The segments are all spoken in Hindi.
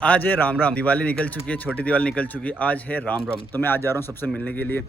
आज है राम राम। दिवाली निकल चुकी है, छोटी दिवाली निकल चुकी है, आज है राम राम। तो मैं आज जा रहा हूँ सबसे मिलने के लिए।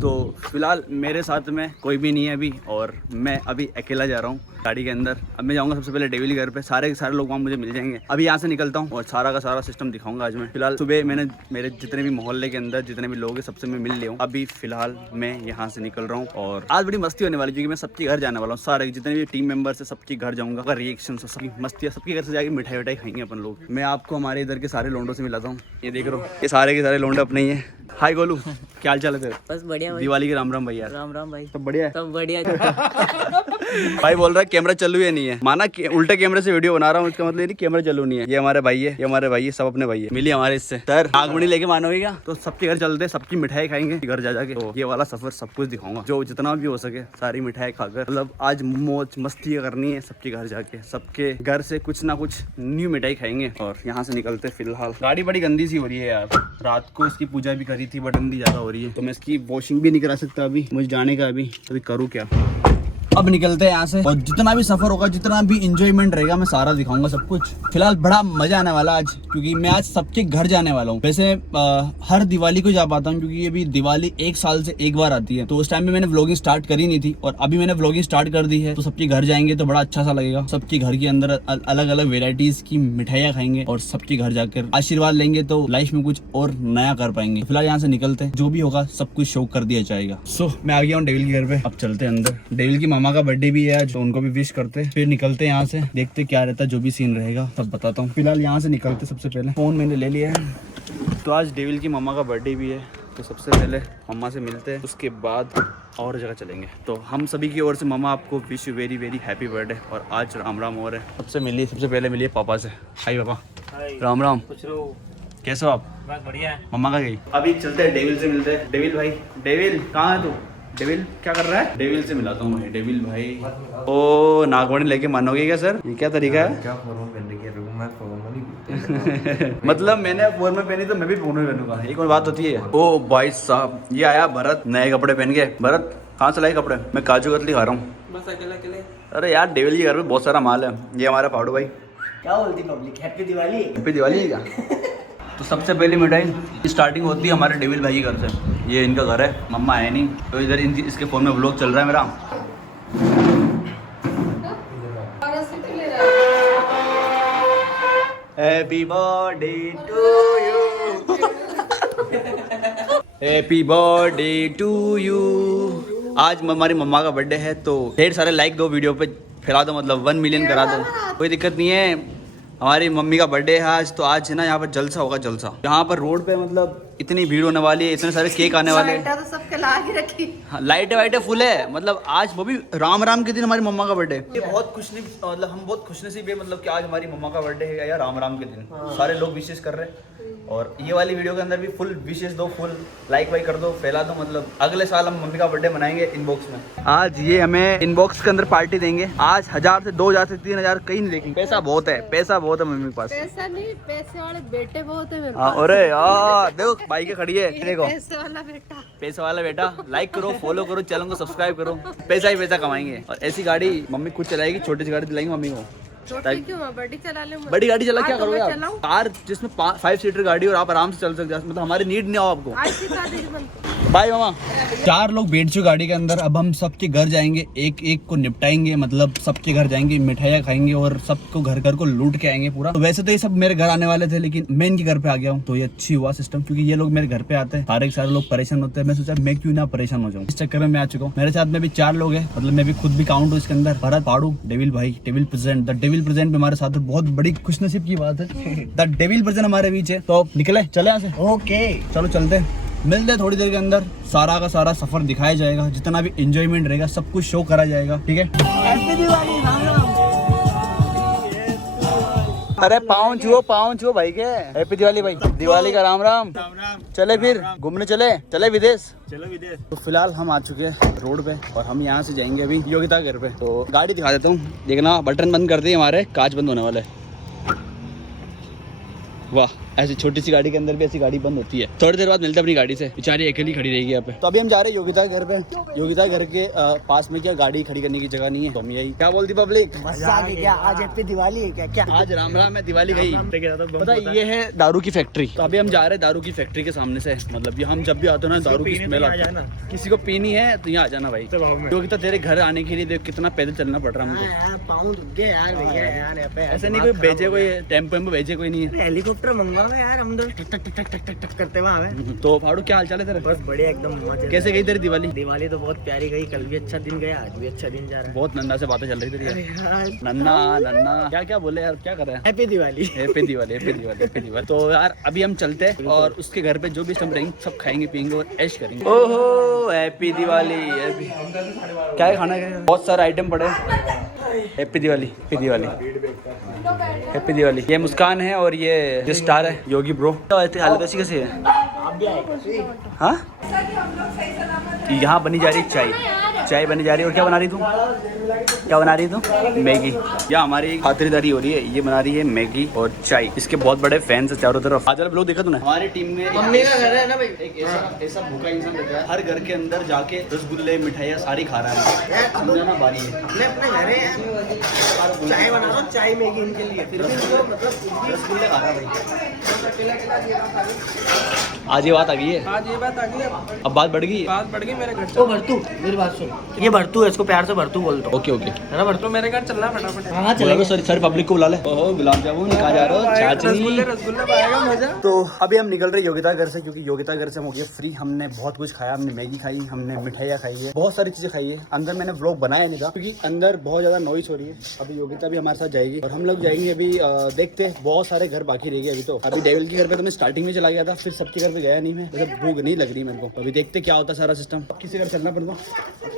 तो फिलहाल मेरे साथ में कोई भी नहीं है अभी, और मैं अभी अकेला जा रहा हूँ गाड़ी के अंदर। अब मैं जाऊँगा सबसे पहले डेविली घर पे, सारे के सारे लोग वहाँ मुझे मिल जाएंगे। अभी यहाँ से निकलता हूँ और सारा का सारा सिस्टम दिखाऊंगा आज मैं। फिलहाल सुबह मैंने मेरे जितने भी मोहल्ले के अंदर जितने भी लोग हैं सबसे मैं मिल लिया हूँ। अभी फिलहाल मैं यहाँ से निकल रहा हूँ और आज बड़ी मस्ती होने वाली, क्योंकि मैं सबके घर जाने वाला हूँ। सारे जितने भी टीम मेंबर्स है सबके घर जाऊँगा। रिएक्शन सबकी मस्ती, सबके घर से जाके मिठाई विठाई खाएंगे अपन लोग। मैं आपको हमारे इधर के सारे लोंडों से मिलाता हूँ। ये देख रहा हूँ, ये सारे के सारे लोंडे अपने ही है। हाय गोलू, क्या हाल चाल है तेरे? बस बढ़िया भाई। दिवाली के राम राम भैया। राम राम भाई। सब बढ़िया है? सब बढ़िया। भाई बोल रहा है कैमरा चालू है नहीं है, माना उल्टे कैमरे से वीडियो बना रहा हूँ, इसका मतलब ये नहीं कैमरा चालू नहीं है। ये हमारे भाई है, ये हमारे भाई है, सब अपने भाई है। मिली हमारे इससे सर आगमनी लेके मानोगे क्या? तो सबके घर चलते, सबकी मिठाई खाएंगे घर जा जाके। तो ये वाला सफर सब कुछ दिखाऊंगा, जो जितना भी हो सके सारी मिठाई खाकर, मतलब आज मौज मस्ती करनी है सबके घर जाके। सबके घर से कुछ ना कुछ न्यू मिठाई खाएंगे और यहाँ से निकलते। फिलहाल गाड़ी बड़ी गंदी सी हो रही है यार, रात को इसकी पूजा भी करी थी बट गंदी ज्यादा हो रही है, तो मैं इसकी वॉशिंग भी नहीं करा सकता अभी, मुझे जाने का अभी करूँ क्या। अब निकलते हैं यहाँ से, और जितना भी सफर होगा, जितना भी इंजॉयमेंट रहेगा, मैं सारा दिखाऊंगा सब कुछ। फिलहाल बड़ा मजा आने वाला आज, क्योंकि मैं आज सबके घर जाने वाला हूँ। वैसे हर दिवाली को जा पाता हूँ, क्योंकि ये भी दिवाली एक साल से एक बार आती है। तो उस टाइम में मैंने व्लॉगिंग स्टार्ट करी नहीं थी, और अभी मैंने व्लॉगिंग स्टार्ट कर दी है। तो सबके घर जाएंगे तो बड़ा अच्छा सा लगेगा। सबके घर के अंदर अलग अलग वेराइटीज की मिठाइयाँ खाएंगे और सबके घर जाकर आशीर्वाद लेंगे, तो लाइफ में कुछ और नया कर पाएंगे। फिलहाल यहाँ से निकलते हैं, जो भी होगा सब कुछ शो कर दिया जाएगा। सो मैं आ गया हूँ डेविल के घर पे, अब चलते हैं अंदर। डेविल की मामा का बर्थडे भी है, जो उनको भी विश करते, फिर निकलते हैं यहाँ से। देखते क्या रहता है, जो भी सीन रहेगा सब बताता हूँ। फिलहाल यहाँ से निकलते, सबसे पहले फोन मैंने ले लिया है। तो आज डेविल की मामा का बर्थडे भी है, तो सबसे पहले मम्मा से मिलते हैं, उसके बाद और जगह चलेंगे। तो हम सभी की ओर से मम्मा आपको wish you very very happy birthday, और आज राम राम हो रहे हैं। सबसे पहले मिलिए पापा से। हाय पापा। राम राम। कैसे हो आप? बढ़िया है। मम्मा का गई। अभी चलते हैं डेविल से मिलते हैं। डेविल भाई, डेविल कहाँ है तू? डेविल क्या कर रहा है? डेविल से मिलाता हूँ भाई। डेविल भाई, ओ नागवाणी लेके मानोगे क्या सर? ये क्या तरीका है? क्या फॉर्मल पहनने की? मैं फॉर्मल ही मतलब मैंने फॉर्मल पहनी तो मैं भी फॉर्मल पहनूंगा, एक और बात होती है। ओ भाई साहब, ये आया भरत नए कपड़े पहन के। भरत कहाँ से लाए कपड़े? मैं काजू कतली खा रहा हूँ बस अकेले। अरे यार डेविल के घर में बहुत सारा माल है। ये हमारा फाड़ू भाई। क्या बोलती public? Happy Diwali. Happy Diwali है क्या? तो सबसे पहली मिठाई स्टार्टिंग होती है हमारे डेविल भाई के घर से। ये इनका घर है, मम्मा है नहीं, तो इधर इसके फ़ोन में व्लॉग चल रहा है मेरा। Happy birthday to you, happy birthday to you. आज हमारी मम्मा का बर्थडे है, तो ढेर सारे लाइक दो वीडियो पे, फैला दो, मतलब 1 मिलियन करा दो, कोई दिक्कत नहीं है। हमारी मम्मी का बर्थडे है आज, तो आज है ना यहाँ पर जलसा होगा, जलसा। यहाँ पर रोड पे मतलब इतनी भीड़ होने वाली है, इतने सारे केक आने वाले हैं। तो सबके ला के रखी। हाँ, लाइटें वाइटें फुल है। मतलब आज वो भी राम राम के दिन हमारी मम्मा का बर्थडे। ये बहुत खुशनसीब, मतलब हम बहुत खुशनसीब है, मतलब कि आज हमारी मम्मा का बर्थडे है या राम राम के दिन। सारे लोग विशेष कर रहे हैं, और ये वाली वीडियो के अंदर भी फुल विशेष दो, फुल लाइक वाइक कर दो, फैला दो। मतलब अगले साल हम मम्मी का बर्थडे मनाएंगे इनबॉक्स में। आज ये हमें इनबॉक्स के अंदर पार्टी देंगे। आज 1000 से 2000 से 3000 कहीं नहीं देखेंगे। पैसा बहुत है, पैसा बहुत है मम्मी के पास। पैसा नहीं, पैसे वाले बेटे बहुत है मेरे हाँ, पास। अरे यार देखो बाइक के खड़ी है, देखो पैसे वाला बेटा। पैसा वाला बेटा। लाइक करो, फॉलो करो, चैनल को सब्सक्राइब करो, पैसा ही पैसा कमाएंगे। और ऐसी गाड़ी मम्मी खुद चलाएगी, छोटी सी गाड़ी दिलाएंगे मम्मी को। छोटी क्यों है? बड़ी चला ले। बड़ी गाड़ी चला क्या तो करोगे मैं आप? चलाऊं? कार जिसमें 5 सीटर गाड़ी और आप आराम से चल सकते हैं, मतलब हमारी नीड नहीं हो आपको। आज की शादी की बनती। बाय मामा। 4 लोग बैठ चुके गाड़ी के अंदर। अब हम सबके घर जाएंगे, एक एक को निपटाएंगे, मतलब सबके घर जाएंगे, मिठाइयाँ खाएंगे और सबको घर घर को लूट के आएंगे पूरा। तो वैसे तो ये सब मेरे घर आने वाले थे, लेकिन मैं इनके घर पे आ गया हूँ, तो ये अच्छी हुआ सिस्टम, क्योंकि ये लोग मेरे घर पे आते हैं, सारे के सारे लोग परेशान होते हैं। मैं सोचा मैं क्यों ना परेशान हो जाऊँ, इस चक्कर में मैं आ चुका हूँ। मेरे साथ में भी 4 लोग हैं, मतलब मैं भी खुद भी काउंट हूँ इसके अंदर। भरत, पाड़ू, डेविल भाई, devil present. The devil present भी हमारे साथ है, बहुत बड़ी खुशनसीब की बात है। द डेविल प्रेजेंट हमारे बीच है। तो निकले, चले यहाँ से। ओके चलो चलते हैं, मिलते हैं थोड़ी देर के अंदर। सारा का सारा सफर दिखाया जाएगा, जितना भी एंजॉयमेंट रहेगा सब कुछ शो करा जाएगा, ठीक है? अरे पाँव छुओ भाई के। हैप्पी दिवाली भाई। दिवाली का राम राम। चले फिर घूमने, चले विदेश। तो फिलहाल हम आ चुके हैं रोड पे, और हम यहाँ से जाएंगे अभी योगिता घर पे। तो गाड़ी दिखा देता हूँ, देखना बटन बंद कर दिए, हमारे कांच बंद होने वाले। वाह, ऐसी छोटी सी गाड़ी के अंदर भी ऐसी गाड़ी बंद होती है। थोड़ी देर बाद मिलते हैं अपनी गाड़ी से, बेचारी अकेली खड़ी रहेगी यहाँ पे। तो अभी हम जा रहे हैं योगिता घर पे। योगिता घर के पास में क्या गाड़ी खड़ी करने की जगह नहीं है, तो हम यही क्या बोलती पब्लिक, क्या आज हैप्पी दिवाली है क्या? क्या आज राम राम है, दिवाली गई। पता है ये है दारू की फैक्ट्री। तो अभी हम जा रहे हैं दारू की फैक्ट्री के सामने से, मतलब ये हम जब भी आते हैं ना दारू की स्मेल आती है, किसी को पीनी है तो यहाँ आ जाना भाई। योगिता तेरे घर आने के लिए देख कितना पैदल चलना पड़ रहा है हमको। पाँव दुख गए यार भैया यार यहाँ पे। ऐसे नहीं कोई भेजे, कोई टेम्पो वेम्पो भेजे कोई नहीं है। हेलीकॉप्टर मंगवा यार, हम तो टक टक टक टक टक टक करते वहाँ में। तो फाड़ू क्या हाल चाल है तेरा? बस बढ़िया एकदम मजे। कैसे गई तेरी दिवाली? दिवाली तो बहुत प्यारी गई, कल भी अच्छा दिन गया, आज भी अच्छा दिन जा रहा है। बहुत नन्ना से बातें चल रही तेरी यार। यार नन्ना नन्ना क्या क्या बोले यार, क्या कर रहा है? Happy Diwali. Happy Diwali, happy Diwali, happy Diwali. तो यार अभी हम चलते हैं और उसके घर पे जो भी हम रहेंगे सब खाएंगे पियेंगे और ऐश करेंगे। ओहो हैप्पी दिवाली। क्या है खाना? बहुत सारे आइटम पड़े। Happy Diwali, happy Diwali, happy Diwali. ये मुस्कान है और ये स्टार है योगी ब्रो। तो हालत ऐसी कैसी है? हाँ, यहाँ बनी जा रही चाय, चाय बनी जा रही है। और क्या बना रही तू? क्या बना रही तू? मैगी। या हमारी खातिरदारी हो रही है, ये बना रही है मैगी और चाय। इसके बहुत बड़े फैंस है चारों तरफ। आज वाला ब्लॉग देखा तूने? हमारी टीम में मम्मी का घर है ना भाई। एक ऐसा भूखा इंसान रहता है, हर घर के अंदर जाके रसगुल्ले मिठाइयाँ सारी खा रहा है। समझाना बारी है। मैं अपने घर है यार, चाय बना रहा हूँ, चाय मैगी इनके लिए। फिर भी जो मतलब रसगुल्ले खा रहा है भाई। आज ये बात आ गई है, आज ये बात आ गई। अब बात बढ़ गई। बात बढ़ गई मेरे घर। ओ भरतू, मेरी बात सुन। ये भरतू है, इसको प्यार से भरतू बोल दो। ओके ओके, है ना भरतू? मेरे घर चलना फटाफट। हाँ बुला चलेगा। लो सारी पब्लिक को बुला ले। ओहो गुलाब जामुन कहाँ जा रहे हो? चाचनी। रसगुल्ले पाएगा मजा। तो अभी हम निकल रहे योगिता घर से, क्योंकि योगिता घर से हम हो गए फ्री। हमने बहुत कुछ खाया, हमने मैगी खाई, हमने मिठाइयाँ खाई है, बहुत सारी चीजें खाई है। अंदर मैंने व्लॉग बनाया नहीं था क्योंकि अंदर बहुत ज्यादा नॉइस हो रही है। अभी योगिता भी हमारे साथ जाएगी और हम लोग जाएंगे अभी। देखते हैं, बहुत सारे घर बाकी रह गए अभी। तो अभी डेविल के घर पे तो मैं स्टार्टिंग में चला गया था, फिर सबके घर पे गया नहीं मैं, मतलब भूख नहीं लग रही मेरे को। अभी देखते क्या होता है सारा सिस्टम। किसी घर चलना पड़ेगा।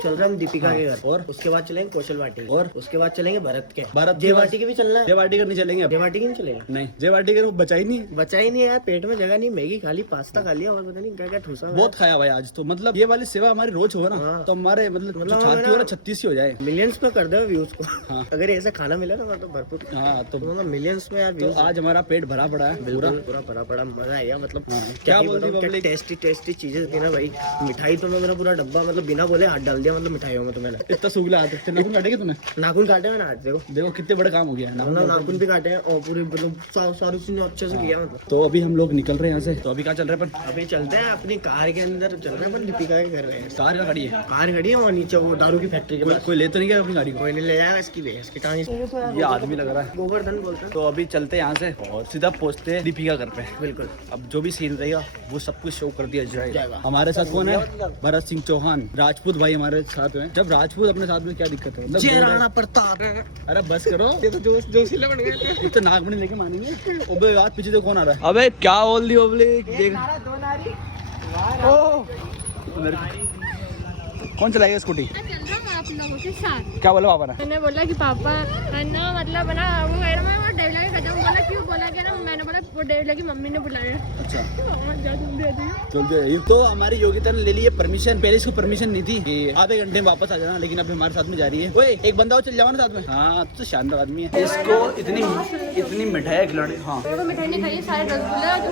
चल रहे हम दीपिका के घर, और उसके बाद चलेंगे कौशल वाटी, और उसके बाद चलेंगे भरत के। भरत जय वाटी के भी चलना है। जय वाटी घर नहीं चलेंगे। जय वाटी के नहीं चलेंगे? नहीं, जय वाटी घर बचा ही नहीं, बचा ही नहीं यार, पेट में जगह नहीं। मैगी खा ली, पास्ता खा लिया, और पता नहीं क्या क्या ठूसा। बहुत खाया भाई आज तो। मतलब ये वाली सेवा हमारी रोज हो ना, तो हमारे मतलब छाती हो ना 36 ही हो जाए। मिलियंस में कर दो व्यूज को। हाँ। अगर ऐसा खाना मिला ना तो भरपूर। हाँ तो मिलियंस में यार तो व्यूज। आज हमारा पेट भरा पड़ा है पूरा। पूरा भरा पड़ा, मजा आया मतलब। क्या बोलती पब्लिक? टेस्टी टेस्टी चीजें थी ना भाई। मिठाई तो मैं मेरा पूरा डब्बा मतलब बिना बोले हाथ डाल दिया, मतलब मिठाइयों में। तो मैंने इतना सुगला हाथ है। नाखून काटे तूने? नाखून काटे मैंने आज। देखो देखो कितने बड़ा काम हो गया है। मतलब नाखून भी काटे हैं और पूरी मतलब सारी चीजें अच्छे से किया मतलब। तो अभी हम लोग निकल रहे हैं यहाँ से। तो अभी क्या चल रहा है? पर अभी चलते हैं अपनी कार के अंदर, चल रहे हैं अपन दीपिका के कर रहे हैं। कार का खड़ी है? कार खड़ी है वहाँ नीचे, वो दारू की फैक्ट्री के पास। कोई ले तो नहीं गया अपनी गाड़ी को? कोई नहीं ले जाएगा, इसकी भैंस की टांग। ये आदमी लग रहा है। गोवर्धन बोलते हैं। तो अभी चलते हैं यहाँ से और सीधा पहुँचते हैं दीपिका घर पे। बिल्कुल। अब जो भी सीन रहेगा वो सब कुछ शो कर दिया जाएगा। जाएगा। हमारे साथ कौन है? भरत सिंह चौहान, राजपूत भाई हमारे साथ में। जब राजपूत अपने साथ में क्या दिक्कत है? जय राणा प्रताप। अरे बस करो, ये तो जोशीला बन गए। तो नागमणि लेके मानेंगे। ओबे यार पीछे से कौन आ रहा है? अबे क्या बोल दी पब्लिक? देख कौन चलाएगा स्कूटी? चल रहा हूँ आप लोगों के साथ। क्या बोला पापा ने? मैंने बोला कि पापा है ना, मतलब ना वो कह रहा मैं वो डेविला के खत्म बोला। क्यों बोला कि ना, मैंने बोला वो डेविला की मम्मी ने बुलाया। अच्छा जा तुम दे दी। चल जाइए। तो हमारी योगिता ने ले ली है परमिशन। पहले इसको परमिशन नहीं थी कि आधे घंटे में वापस आ जाना, लेकिन अभी हमारे साथ में जा रही है। ओए एक बंदा और चल जाओ ना साथ में। हाँ तो शानदार आदमी है। इसको इतनी मिठाई खिलानी। हाँ मेरे को मिठाई नहीं खाई, सारे रसगुल्ले जो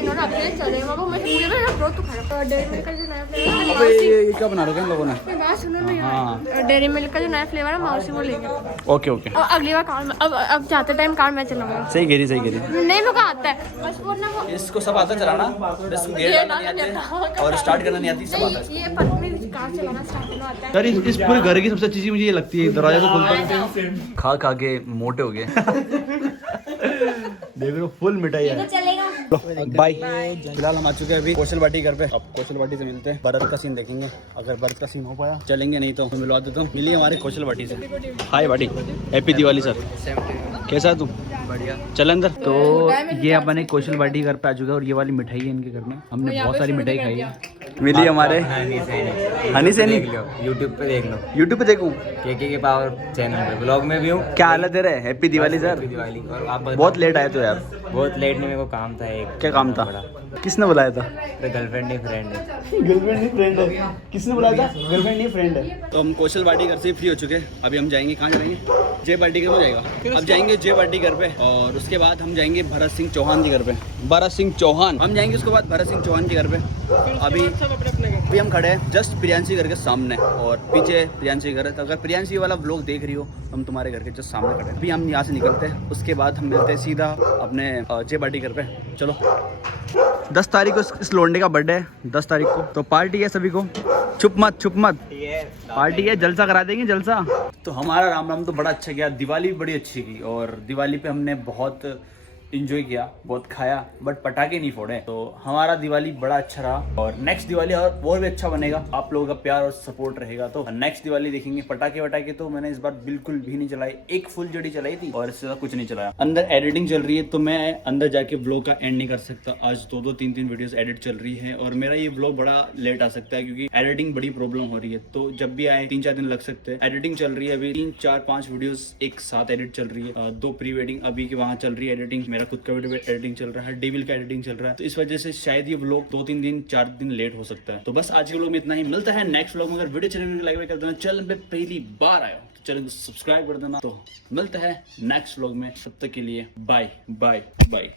इन्होंने अपने चले बाबू। मैं पूरे में रख तो खा। डेयरी मिल्क का जो नया फ्लेवर अबे ये क्या बना रहे हो इन लोगों ने? बात सुनो ना हाँ यार, डेयरी मिल्क का जो नया फ्लेवर है मैं उसी को लेंगे। ओके ओके, और अगली बार कार में अब जाते टाइम कार में चलाऊंगा। सही कह रही, सही कह रही। नहीं मेरे को आता है बस, वो ना वो इसको सब आता चलाना, बस गेयर डालना नहीं आता और स्टार्ट करना नहीं आती, सब आता है। ये पत्नी कार चलाना स्टार्ट करना आता है। यार इस पूरे घर की सबसे अच्छी चीज मुझे ये लगती है, दरवाजा को खोलता खा खा के मोटे हो गए। देख लो फुल मिठाई है। बाय। फिलहाल हम आ चुके हैं अभी कौशल वाटी घर पे। अब कौशल वाटी से मिलते हैं, भरत का सीन देखेंगे। अगर भरत का सीन हो पाया चलेंगे, नहीं तो मिलवा देता हूँ। मिलिए हमारे कौशल वाटी से। हाय वाटी, हैप्पी दिवाली सर। कैसा है तू? बढ़िया। चल अंदर। तो ये अपने कौशल वाटी घर पे आ चुका है और ये वाली मिठाई है इनके घर में। हमने बहुत सारी मिठाई खाई है। मिली हमारे हनी सैनी। देख लो यूट्यूब पे, देख लो यूट्यूब पे देखूं? के पावर चैनल पे ब्लॉग में भी हूँ। क्या हाल है तेरे? Happy Diwali sir. Happy Diwali. और आप बताओ? बहुत लेट आए तो यार। बहुत लेट नहीं, मेरे को काम था एक। क्या काम था? बड़ा। किसने बुलाया था? गर्लफ्रेंड नहीं फ्रेंड है। गर्लफ्रेंड नहीं फ्रेंड है। किसने बुलाया था? गर्लफ्रेंड नहीं फ्रेंड है। तो हम कौशल वाटी घर से फ्री हो चुके हैं। अभी हम जाएंगे, कहाँ जाएंगे? जय वाटी घर में जाएगा। अब जाएंगे जय वाटी घर पे, और उसके बाद हम जाएंगे भरत सिंह चौहान के घर पे। भरत सिंह चौहान हम जाएंगे, उसके बाद भरत सिंह चौहान के घर पे। अभी हम खड़े हैं जस्ट प्रियांशी घर के सामने, और पीछे प्रियांशी घर है। तो अगर प्रियांशी वाला व्लॉग देख रही हो, हम तुम्हारे घर के जस्ट सामने खड़े हैं। अभी हम यहाँ से निकलते हैं, उसके बाद हम मिलते हैं सीधा अपने जय वाटी घर पे। चलो, 10 तारीख को इस लोंडे का बर्थडे है, 10 तारीख को। तो पार्टी है सभी को, छुप मत पार्टी है, जलसा करा देंगे जलसा। तो हमारा राम तो बड़ा अच्छा गया, दिवाली भी बड़ी अच्छी की, और दिवाली पे हमने बहुत इंजॉय किया, बहुत खाया, बट पटाखे नहीं फोड़े। तो हमारा दिवाली बड़ा अच्छा रहा, और नेक्स्ट दिवाली और भी अच्छा बनेगा। आप लोगों का प्यार और सपोर्ट रहेगा तो नेक्स्ट दिवाली देखेंगे। पटाखे वटाखे तो मैंने इस बार बिल्कुल भी नहीं चलाई, एक फुल जड़ी चलाई थी, और इससे कुछ नहीं चलाया। अंदर एडिटिंग चल रही है, तो मैं अंदर जाके व्लॉग का एंड नहीं कर सकता। आज 2-2, 3-3 वीडियोस एडिट चल रही है, और मेरा ये व्लॉग बड़ा लेट आ सकता है, क्योंकि एडिटिंग बड़ी प्रॉब्लम हो रही है। तो जब भी आए 3-4 दिन लग सकते हैं। एडिटिंग चल रही है अभी, 3-4-5 वीडियोस एक साथ एडिट चल रही है। 2 प्री वेडिंग अभी की वहाँ चल रही है एडिटिंग, मेरा खुद का वीडियो एडिटिंग चल रहा है, डेविल का एडिटिंग चल रहा है। तो इस वजह से शायद ये व्लॉग 2-3 दिन 4 दिन लेट हो सकता है। तो बस आज के व्लॉग में इतना ही। मिलता है नेक्स्ट व्लॉग में। अगर वीडियो चैनल में लाइक कर देना, चैनल पे पहली बार आए हो तो चैनल को सब्सक्राइब कर देना। तो मिलता है नेक्स्ट व्लॉग में, तब तक के लिए बाय बाय बाय।